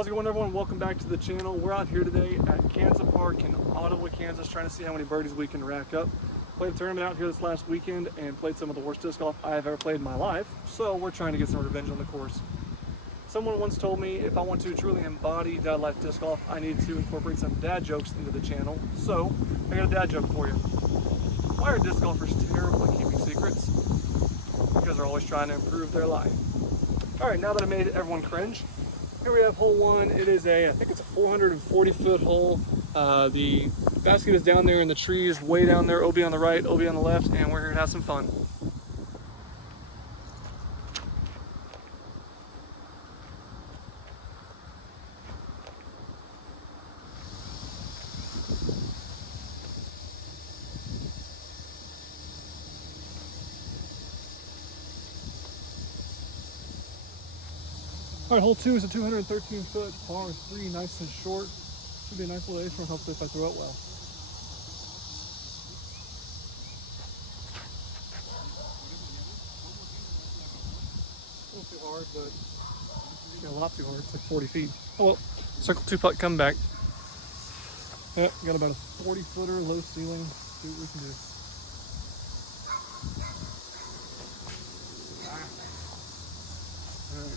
How's it going, everyone? Welcome back to the channel. We're out here today at Kansas Park in Ottawa, Kansas, trying to see how many birdies we can rack up. Played a tournament out here this last weekend and played some of the worst disc golf I have ever played in my life, so we're trying to get some revenge on the course. Someone once told me if I want to truly embody dad life disc golf, I need to incorporate some dad jokes into the channel. So I got a dad joke for you. Why are disc golfers terrible at keeping secrets? Because they're always trying to improve their life. All right, now that I made everyone cringe, here we have hole one. It is I think it's a 440-foot hole. The basket is down there in the trees, way down there. OB on the right, OB on the left, and we're here to have some fun. All right, hole two is a 213-foot par 3, nice and short. Should be a nice little ace run, hopefully, if I throw it well. A little too hard, but a lot too hard. It's like 40 feet. Oh well, circle two putt, come back. Yeah, got about a 40-footer, low ceiling. See what we can do. All right.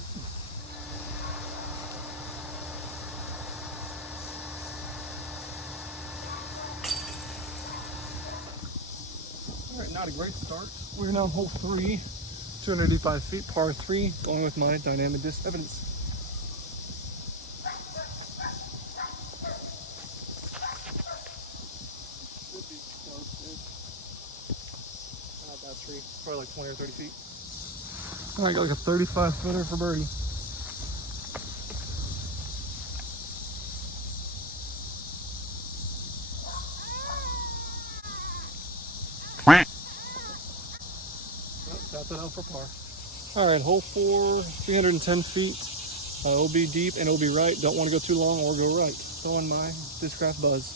Alright, not a great start. We're now on hole 3, 285 feet, par 3, going with my dynamic disc evidence. Should be close-ish. Not that tree, it's probably like 20 or 30 feet. Alright, got like a 35-footer for birdie. Tap it out for par. All right, hole 4, 310 feet. OB deep and OB right. Don't want to go too long or go right. Throwing my Discraft Buzz.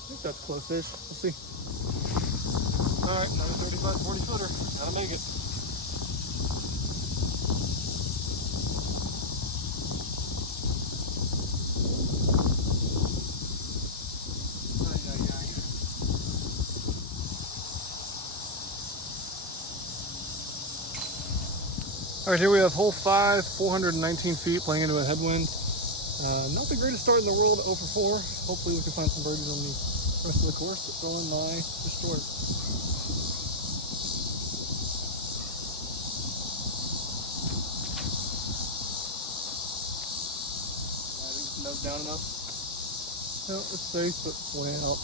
I think that's close-ish. We'll see. All right, another 35, 40-footer. Gotta make it. All right, here we have hole 5, 419 feet, playing into a headwind. Not the greatest start in the world, 0 for 4. Hopefully we can find some birdies on the rest of the course, but throwing my Destroyer. I think it's nose down enough. No, it's safe, but way out.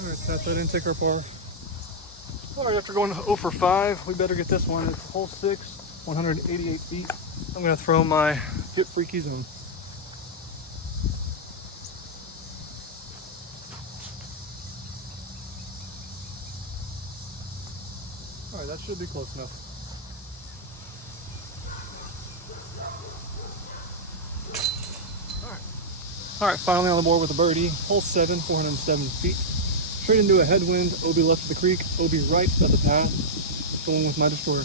Alright, tap that in, take our par. Alright, after going 0 for 5, we better get this one. It's hole 6, 188 feet. I'm going to throw my Get Freaky Zone. Alright, that should be close enough. Alright, finally on the board with a birdie. Hole 7, 407 feet. Straight into a headwind, OB left of the creek, OB right of the path. Going with my Destroyer.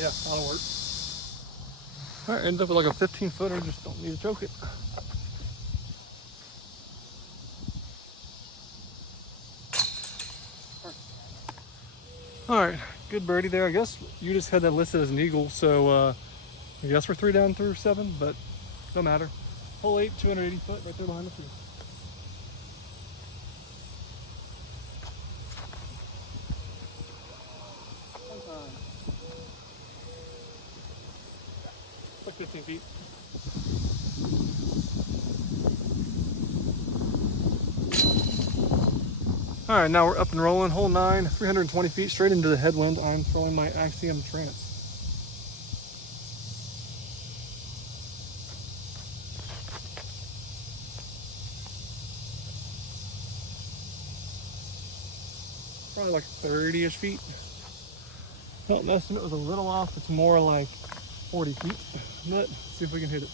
Yeah, that'll work. Alright, ended up with like a 15-footer, just don't need to choke it. Alright, good birdie there. I guess you just had that listed as an eagle, so I guess we're 3 down through 7, but no matter. Hole 8, 280 foot, right there behind the tree. It's like 15 feet. All right, now we're up and rolling. Hole 9, 320 feet straight into the headwind. I'm throwing my Axiom Trance. probably like 30-ish feet. Well, the estimate was a little off. It's more like 40 feet, but see if we can hit it.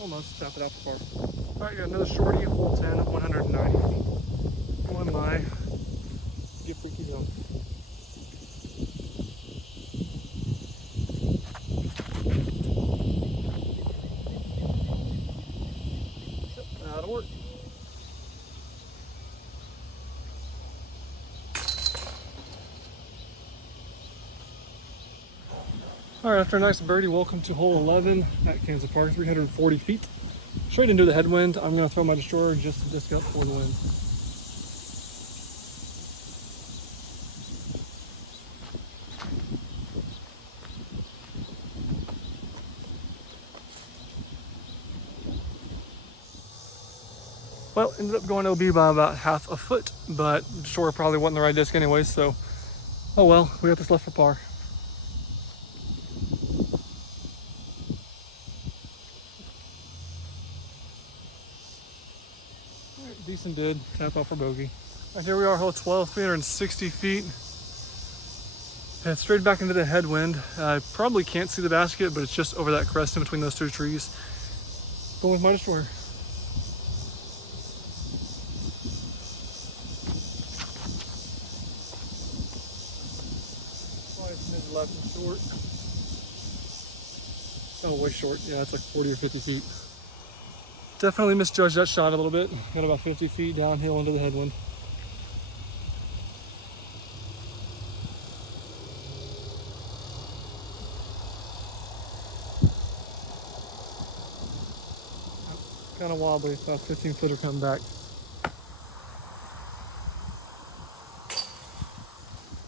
Almost, tap it out the par. All right, got another shorty, hole 10, 190 feet. Come on, my get freaky zone. That'll work. All right, after a nice birdie, welcome to hole 11 at Kansas Park, 340 feet. Straight into the headwind. I'm gonna throw my destroyer just to disc up for the wind. Well, ended up going OB by about half a foot, but the destroyer probably wasn't the right disc anyway, so oh well, we got this left for par. Decent did, tap off for bogey. All right, here we are, hole 12, 360 feet. Head straight back into the headwind. I probably can't see the basket, but it's just over that crest in between those two trees. Going with my destroyer. Probably a smidge left and short. Oh, way short. Yeah, it's like 40 or 50 feet. Definitely misjudged that shot a little bit. Got about 50 feet downhill into the headwind. Kind of wobbly, about 15 footer coming back.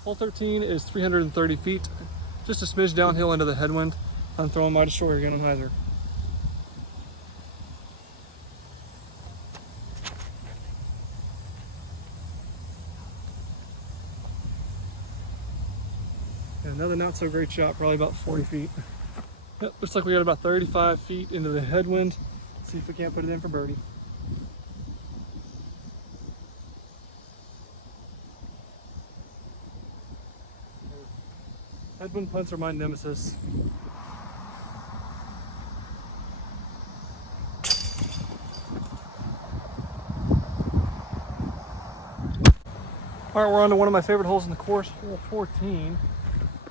Hole 13 is 330 feet, just a smidge downhill into the headwind. I'm throwing my destroyer again on hyzer. Another not so great shot, probably about 40 feet. Yep, looks like we got about 35 feet into the headwind. See if we can't put it in for birdie. Headwind punts are my nemesis. All right, we're on to one of my favorite holes in the course, hole 14.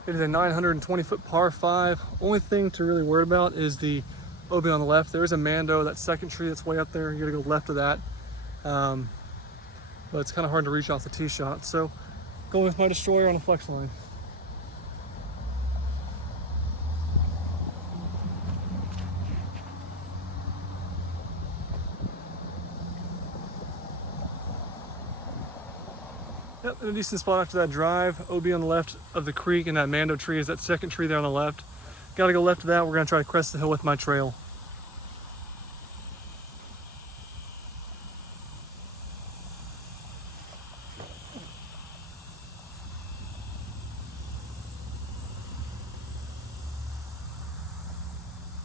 It is a 920 foot par 5. Only thing to really worry about is the OB on the left. There is a Mando, that second tree that's way up there. You gotta go left of that. But it's kind of hard to reach off the tee shot. So going with my destroyer on a flex line. Yep, in a decent spot after that drive. OB on the left of the creek, and that Mando tree is that second tree there on the left. Gotta go left of that. We're gonna try to crest the hill with my trail.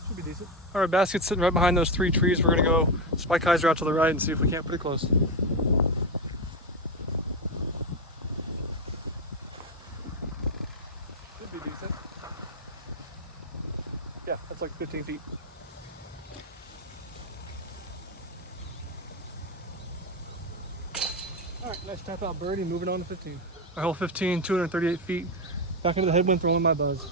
Should be decent. All right, basket's sitting right behind those three trees. We're gonna go spike hyzer out to the right and see if we can't put it close. Decent. Yeah, that's like 15 feet. All right, nice tap out birdie, moving on to 15. All right, hole 15, 238 feet. Back into the headwind, throwing my buzz.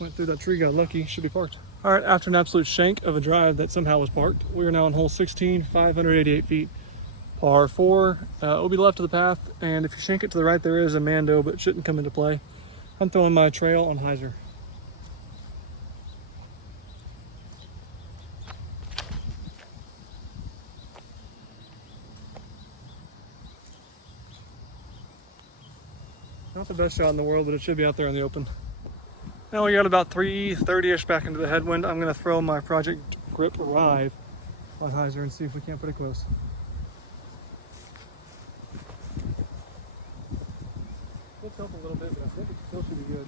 Went through that tree, got lucky, should be parked. All right, after an absolute shank of a drive that somehow was parked, we are now on hole 16, 588 feet, par 4. OB left of the path, and if you shank it to the right, there is a Mando, but it shouldn't come into play. I'm throwing my trail on hyzer. Not the best shot in the world, but it should be out there in the open. Now we got about 330-ish back into the headwind. I'm gonna throw my Project Grip Arrive on hyzer and see if we can't put it close. It's up a little bit, but I think it still should be good.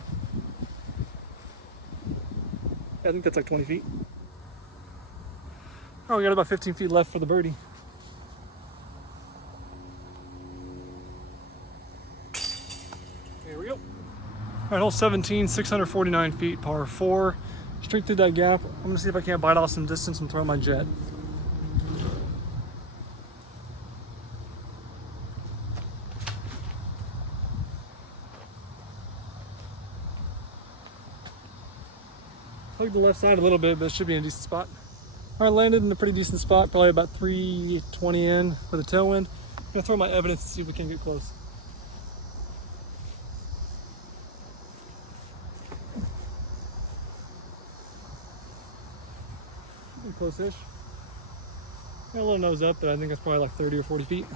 Yeah, I think that's like 20 feet. Oh, we got about 15 feet left for the birdie. Here we go. All right, hole 17, 649 feet, par 4. Straight through that gap. I'm gonna see if I can't bite off some distance and throw my jet. Plug the left side a little bit, but it should be in a decent spot. All right, landed in a pretty decent spot, probably about 320 in with a tailwind. I'm gonna throw my evidence to see if we can get close. Pretty close-ish. Got a little nose up, but I think that's probably like 30 or 40 feet.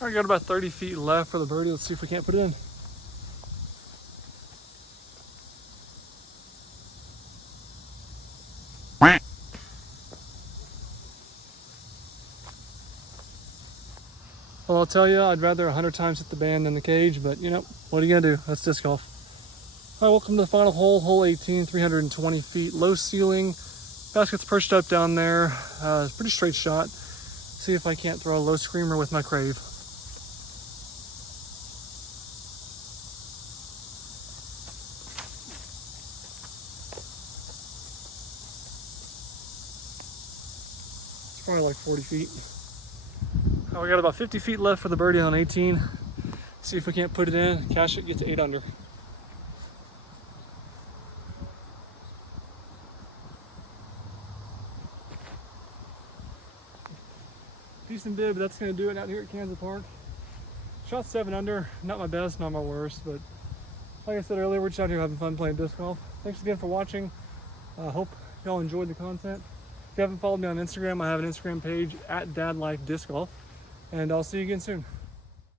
All right, got about 30 feet left for the birdie. Let's see if we can't put it in. Well, I'll tell you, I'd rather 100 times hit the band than the cage, but you know, what are you gonna do? That's disc golf. All right, welcome to the final hole, hole 18, 320 feet, low ceiling. Basket's perched up down there. Pretty straight shot. See if I can't throw a low screamer with my Crave. It's probably like 40 feet. We got about 50 feet left for the birdie on 18. See if we can't put it in, cash it, get to 8 under. Decent bid, but that's gonna do it out here at Kansas Park. Shot 7 under, not my best, not my worst, but like I said earlier, we're just out here having fun playing disc golf. Thanks again for watching. Hope y'all enjoyed the content. If you haven't followed me on Instagram, I have an Instagram page at DadLifeDiscGolf. And I'll see you again soon.